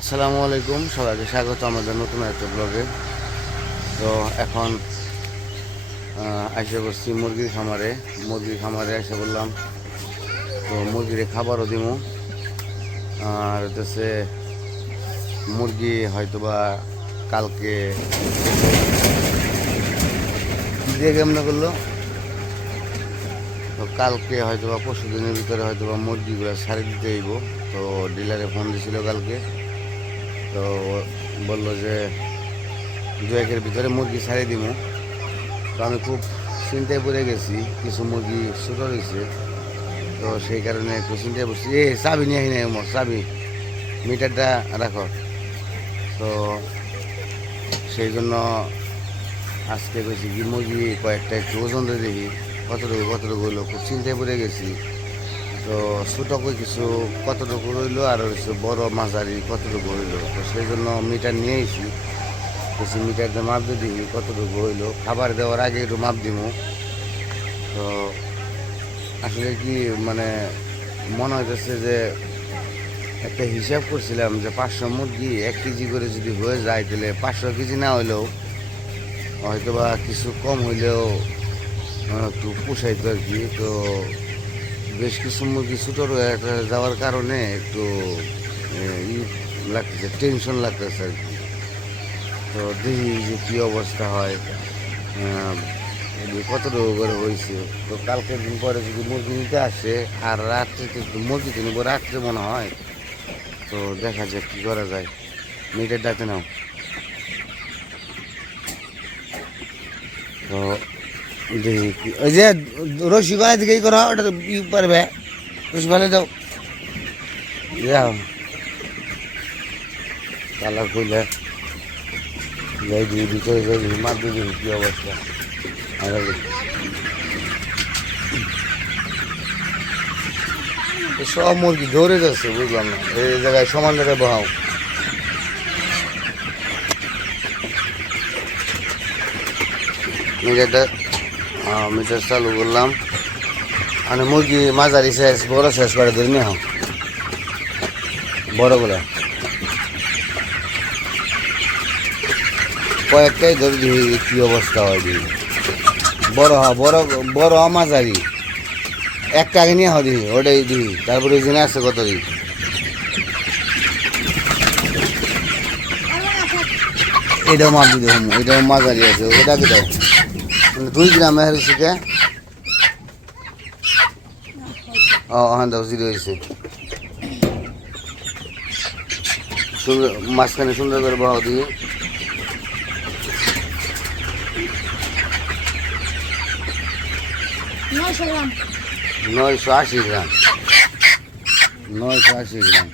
আসসালামু আলাইকুম, সবাইকে স্বাগত আমাদের নতুন একটা ব্লগে। তো এখন এসে করছি মুরগির খামারে এসে বললাম। তো মুরগির খাবারও দিব, আর হচ্ছে মুরগি হয়তোবা কালকে দিয়ে কেমন করলো। তো কালকে হয়তোবা পরশু দিনের ভিতরে হয়তোবা মুরগিগুলো ছাড়ি দিতে হইব। তো ডিলারে ফোন দিয়েছিল কালকে, তো বললো যে 2-1-এর ভিতরে মুরগি ছাড়িয়ে দিব। তো আমি খুব চিন্তায় পড়ে গেছি, কিছু মুরগি ছোটো রয়েছে। তো সেই কারণে একটু চিন্তায় পড়ছি। চাবি নিয়ে নাই আমার চাবি, মিটারটা রাখো। তো সেই জন্য আজকে বেশি কি মুরগি কয়েকটা একটু ওজন দিয়ে দেখি কতটুকু হইলো। খুব চিন্তায় পড়ে গেছি। তো ছোটো কিছু কতটুকু রইলো, আর হচ্ছে বড় মাঝারি কতটুকু হইলো। তো সেই জন্য মিটার নিয়ে এসেছি, কিছু মিটার দিয়ে মাপ দিয়ে দিই কতটুকু হইলো। খাবার দেওয়ার আগে একটু মাপ দিব। তো আসলে কি মানে মনে হইতেছে যে একটা হিসাব করছিলাম যে 500 মুরগি 1 কেজি করে যদি হয়ে যায়, তাহলে 500 কেজি না হইলেও হয়তোবা কিছু কম হইলেও একটু পোষাইতো আর কি। তো বেশ কিছু মুরগি ছোটো যাওয়ার কারণে একটু ই লাগতেছে, টেনশন লাগতেছে আর কি। তো দেখি যে কী অবস্থা হয়, কতটুকু করে হয়েছে। তো কালকের দিন পরে যদি মুরগি নিতে আসে, আর রাত্রে তো মুরগি তো নিবো রাত্রে মনে হয়। তো দেখা যাক কী করা যায়। মিটার ডাকতে নাও। তো দেখি ওই যে রশি গলায় দিকে করা ওটা ই পারবে, রশি গলায় দাও, যাও কালার কইলে যাই দিই ভিতরে যাই দিই মাপ দিয়ে দিই কী অবস্থা। আর সব মুরগি ধরে যাচ্ছে, বুঝলাম না। এই জায়গায় সমান জায়গায় বহাও। মিটার চালু করলাম। মানে মুরগি মাঝারি সাইজ বড় সাইজ করে ধরে নিয়ে হও, বড়গুলা কয়েকটাই ধরে দিই কী অবস্থা হয় দিই। বড় বড় বড় মাঝারি একটা আগে নিয়ে হও দিই, ওটাই দিই। তারপরে ওই জন্য আছে কত দিই। এটাও মাপ দিতে হম, এটাও মাঝারি আছে, ওটাকে দাও। মানে 2 গ্রাম হয়েছে কে। হ্যাঁ দাও, 0 হয়েছে। সুন্দর মাঝখানে সুন্দর করে বাহ দিয়ে। 980 গ্রাম, 980 গ্রাম।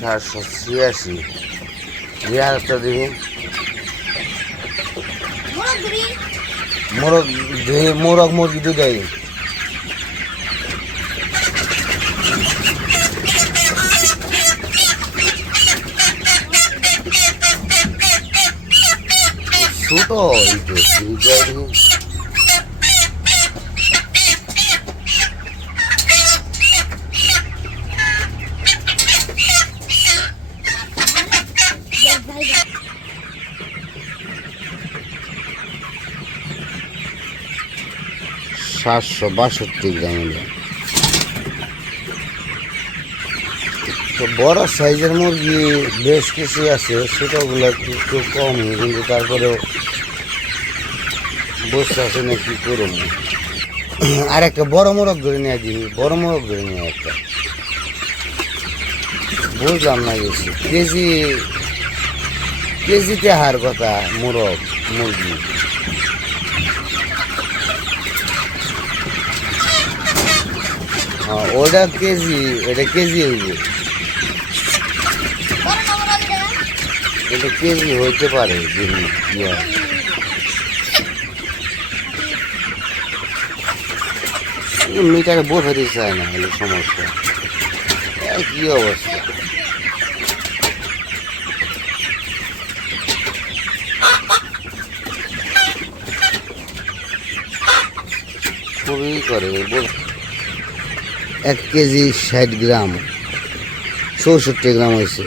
সাতশো 86 রিয়াজটা দেখি। মোরগ মুরগি দুটাই ছোট। 762 গ্রাম হলো। তো বড় সাইজের মুরগি বেশ কিছু আছে, ছোটোগুলো একটু কম, কিন্তু তারপরেও বসে আছে না কি করব। আর একটা বড় মোরগ ধরে নিয়ে দিই, বড় মোরগ ধরে নিয়ে একটা। বুঝলাম না গেছি কেজিতে হার কথা মুরগি। হ্যাঁ ওটা কেজি, এটা কেজি হইব, এটা কেজি হইতে পারে। মিটারে বোঝাতে চায় না, হলে সমস্যা। কি অবস্থা। খুবই করে 1 কেজি 60 গ্রাম 64 গ্রাম হয়েছে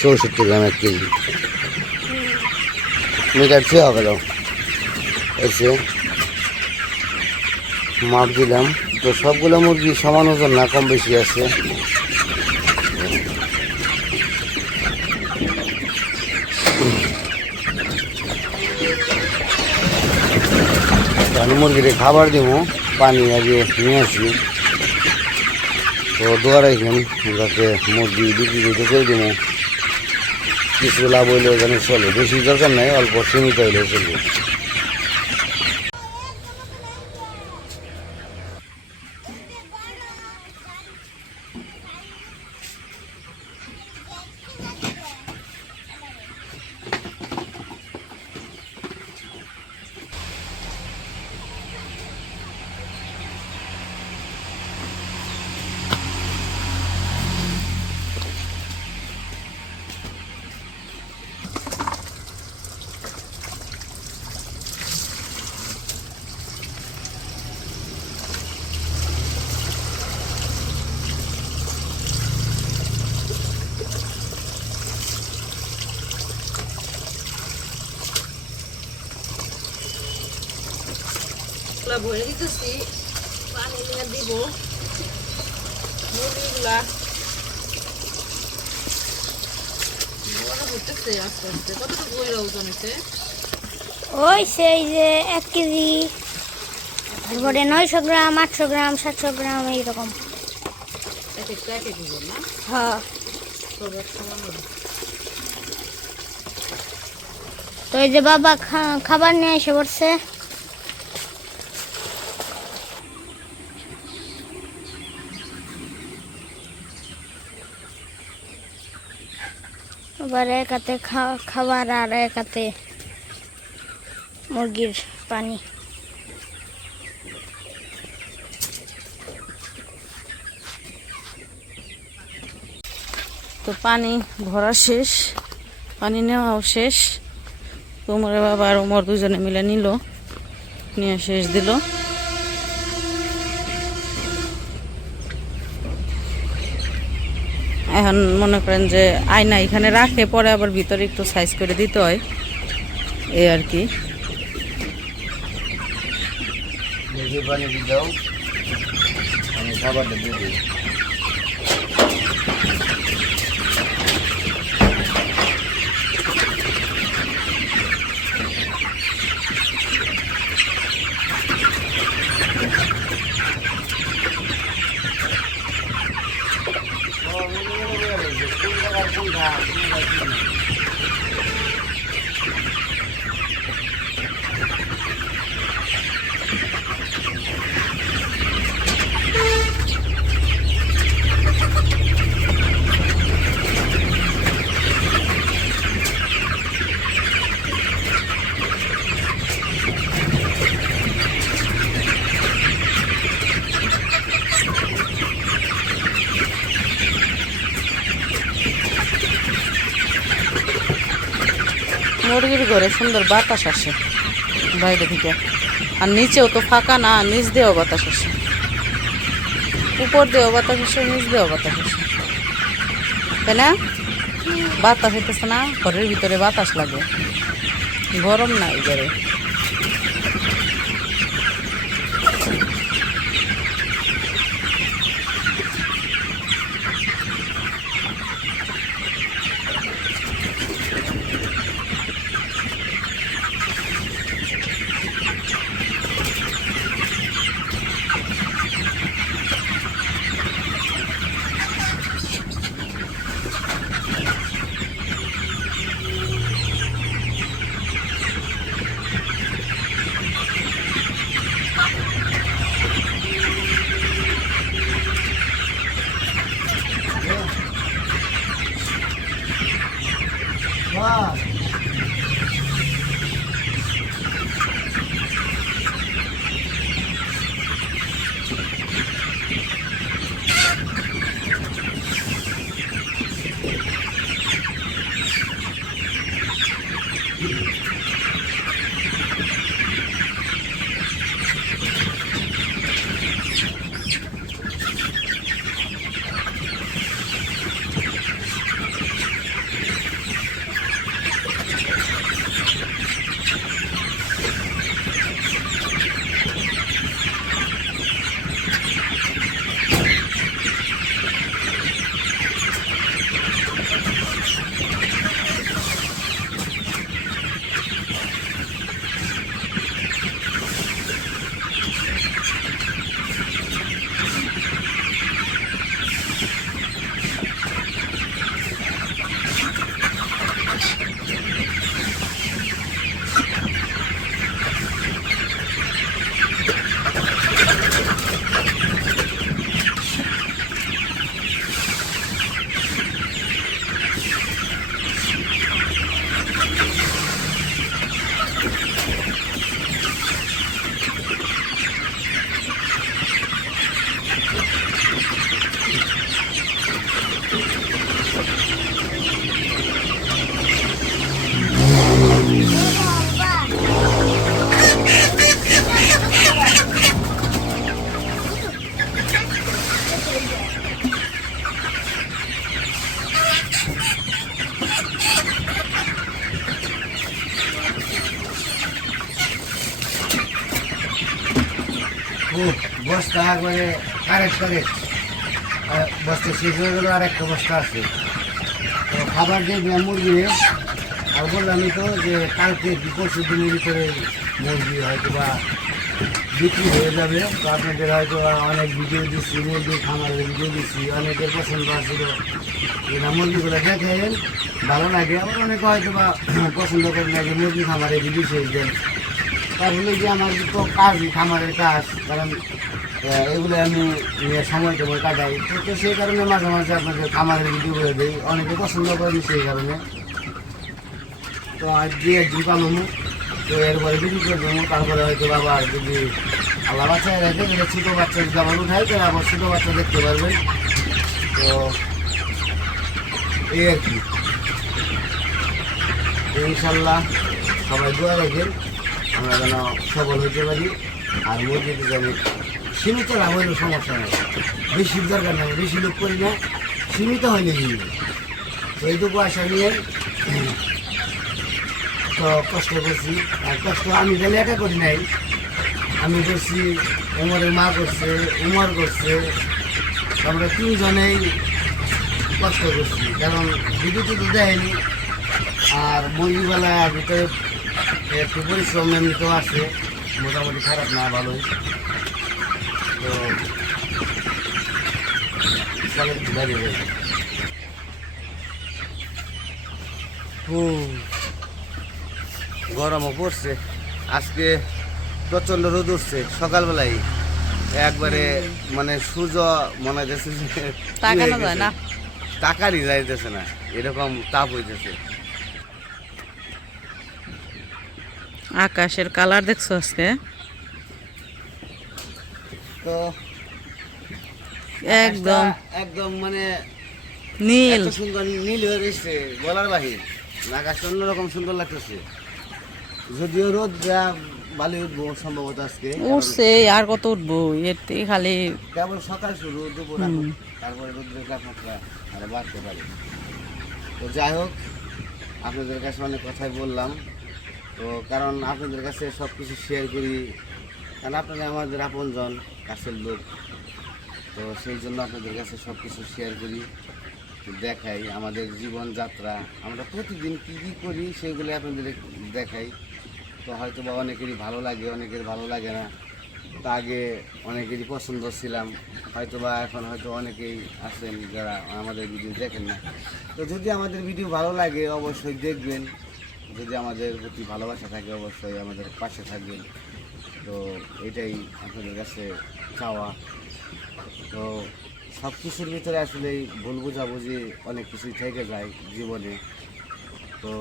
64 গ্রাম 1 কেজি মিটার ছুঁয়ে হবে দাও এসে মাপ দিলাম তো সবগুলো মুরগি সমান ওজন না কম বেশি আছে আমি মুরগিকে খাবার দিব পানি আগে নিয়ে আসি তো দোয়া রাখবেন যাতে মুরগি বিক্রি করতে করে দিব কিছু লাভ হইলে ওখানে চলে বেশি দরকার নাই অল্প সীমিত হইলে চলবে ভরে দিতেছি পানি নিয়ে দিব মুরগিগুলা বড় হইতেছে আস্তে আস্তে কতটুকু বইরা ওজন হয়েছে ওই সেই যে 1 কেজি তারপরে 900 গ্রাম 800 গ্রাম 700 গ্রাম এইরকম এক এক ওজন না হ্যাঁ সব এক সমান হবে। তো এই যে বাবা খাবার নিয়ে এসে পড়ছে এবার এক হাতে খাবার আর এক হাতে মুরগির পানি তো পানি ভরা শেষ পানি নেওয়াও শেষ তোমার বাবা আর ওমর দুজনে মিলে নিল নিয়ে শেষ দিল এখন মনে করেন যে আয়না এখানে রাখে পরে আবার ভিতরে একটু সাইজ করে দিতে হয় এই আর কি পানি দিয়ে দাও আমি খাবারটা দিয়ে দিই মুরগির ঘরে সুন্দর বাতাস আসে বাইরে থেকে আর নিচেও তো ফাঁকা না নিচ দিয়েও বাতাস আসে উপর দিয়েও বাতাস আসে নিচ দিয়েও বাতাস আসে তাই না বাতাস হইতেছে না ঘরের ভিতরে বাতাস লাগে গরম না এই ঘরে বস্তা একবারে কারেক্ট বস্তা শেষ হয়ে গেলো, আর একটা বস্তা আছে। তো খাবার দিয়ে মুরগি, আর বললামই তো যে কালকে কি পরশু দিনের ভিতরে মুরগি হয়তো বা বিক্রি হয়ে যাবে। তো আপনাদের হয়তো অনেক ভিডিও দিচ্ছি, মুরগি খামারের ভিডিও দিচ্ছি, অনেকের পছন্দ আসছিল না, মুরগিগুলো দেখেন ভালো লাগে। আবার অনেকে হয়তো বা পছন্দ করে না যে মুরগি খামারে ভিডিও শেষ দেন। তারপরে যে আমার তো কাজই খামারের কাজ, কারণ এগুলো আমি সময় টময় কাটাই, তো সেই কারণে মাঝে মাঝে আপনাদের খামারের ভিডিও করে দিই, অনেকে পছন্দ করেন সেই কারণে। তো আজ দিয়ে একদিন পালুমু, তো এরপরে বিক্রি করে দেবো। তারপরে হয়তো আবার যদি আল্লাহ বাচ্চায় রাখে, তাহলে ছোটো বাচ্চা যদি আবার উঠাই, তাহলে আবার ছোটো বাচ্চা দেখতে পারবেন। তো এই আর কি, ইনশাল্লাহ সবাই দোয়া রাখেন আমরা যেন সবল হইতে পারি। আর মুরগিতে যেন সীমিত লাভ হইলেও সমস্যা নেই, বেশি দরকার নেই, বেশি লোক করি না, সীমিত হইলে গিয়ে। তো এইটুকু আশা নিয়ে তো কষ্ট করছি। আর কষ্ট আমি তাহলে একা করি নাই, আমি করছি, উমরের মা করছে, উমর করছে, আমরা তিনজনেই কষ্ট করছি। কারণ ভিডিওতে তো দেয়নি, আর মুরগিবেলার ভিতরে একটু পরিশ্রম এমনিতেও আছে, মোটামুটি খারাপ না, ভালোই। তো চলে দাঁড়িয়ে যাই। গরমও পড়ছে আজকে, প্রচণ্ড রোদ উঠছে সকালবেলায়, একবারে মানে সূর্য মনে হইতেছে তাকানো যায় না, তাকারই যাইতেছে না, এরকম তাপ হইতেছে। আকাশের কালার দেখছো আজকে, তো একদম একদম মানে নীল। এত সুন্দর নীল হয়ে গেছে বলার বাহির, আকাশটা অন্যরকম সুন্দর লাগতেছে। যদিও রোদ যা ভালো উঠবো সম্ভবত আজকে, উঠছে আর কত উঠবো, এর থেকে খালি কেবল সকাল শুরু, দুপুর এখন, তারপরে রোদ্রের তাপমাত্রা আরো বাড়তে পারে। তো যাই হোক, আপনাদের কাছে অনেক কথাই বললাম, তো কারণ আপনাদের কাছে সব কিছু শেয়ার করি, কারণ আপনারা আমাদের আপনজন, কাছের লোক। তো সেই জন্য আপনাদের কাছে সব কিছু শেয়ার করি, দেখাই আমাদের জীবনযাত্রা, আমরা প্রতিদিন কী কী করি সেগুলো আপনাদের দেখাই। তো হয়তো বা অনেকেরই ভালো লাগে, অনেকের ভালো লাগে না। তা আগে অনেকেরই পছন্দ ছিলাম, হয়তো বা এখন হয়তো অনেকেই আছেন যারা আমাদের ভিডিও দেখেন না। তো যদি আমাদের ভিডিও ভালো লাগে অবশ্যই দেখবেন, যদি আমাদের প্রতি ভালোবাসা থাকে অবশ্যই আমাদের পাশে থাকবেন। তো এটাই আপনাদের কাছে চাওয়া। তো সব কিছুর ভিতরে আসলে ভুল বোঝাবুঝি অনেক কিছুই থেকে যায় জীবনে। তো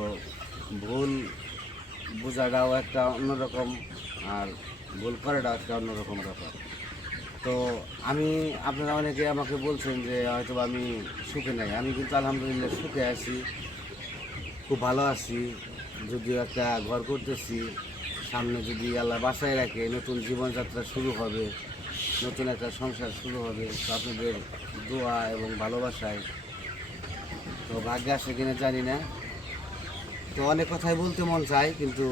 ভুল বোঝাটাও একটা অন্যরকম, আর ভুল করাটাও একটা অন্যরকম ব্যাপার। তো আপনারা অনেকে আমাকে বলছেন যে হয়তো আমি সুখে নাই, আমি কিন্তু আলহামদুলিল্লাহ সুখে আছি, খুব ভালো আছি। যদিও একটা ঘর করতেছি, সামনে যদি আল্লাহ বাঁচায় রাখে নতুন জীবনযাত্রা শুরু হবে, নতুন একটা সংসার শুরু হবে। তো আপনাদের দোয়া এবং ভালোবাসায়, তো ভাগ্যে আসে কিনা জানি না। তো অনেক কথাই বলতে মন চায়, কিন্তু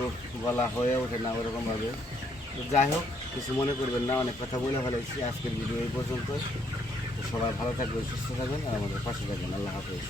বলা হয়ে ওঠে না ওরকমভাবে। তো যাই হোক, কিছু মনে করবেন না, অনেক কথা বলে ফেলেছি। আজকের ভিডিও এই পর্যন্ত। তো সবাই ভালো থাকবেন, সুস্থ থাকবেন, আর আমাদের পাশে থাকবেন। আল্লাহ হাফেজ।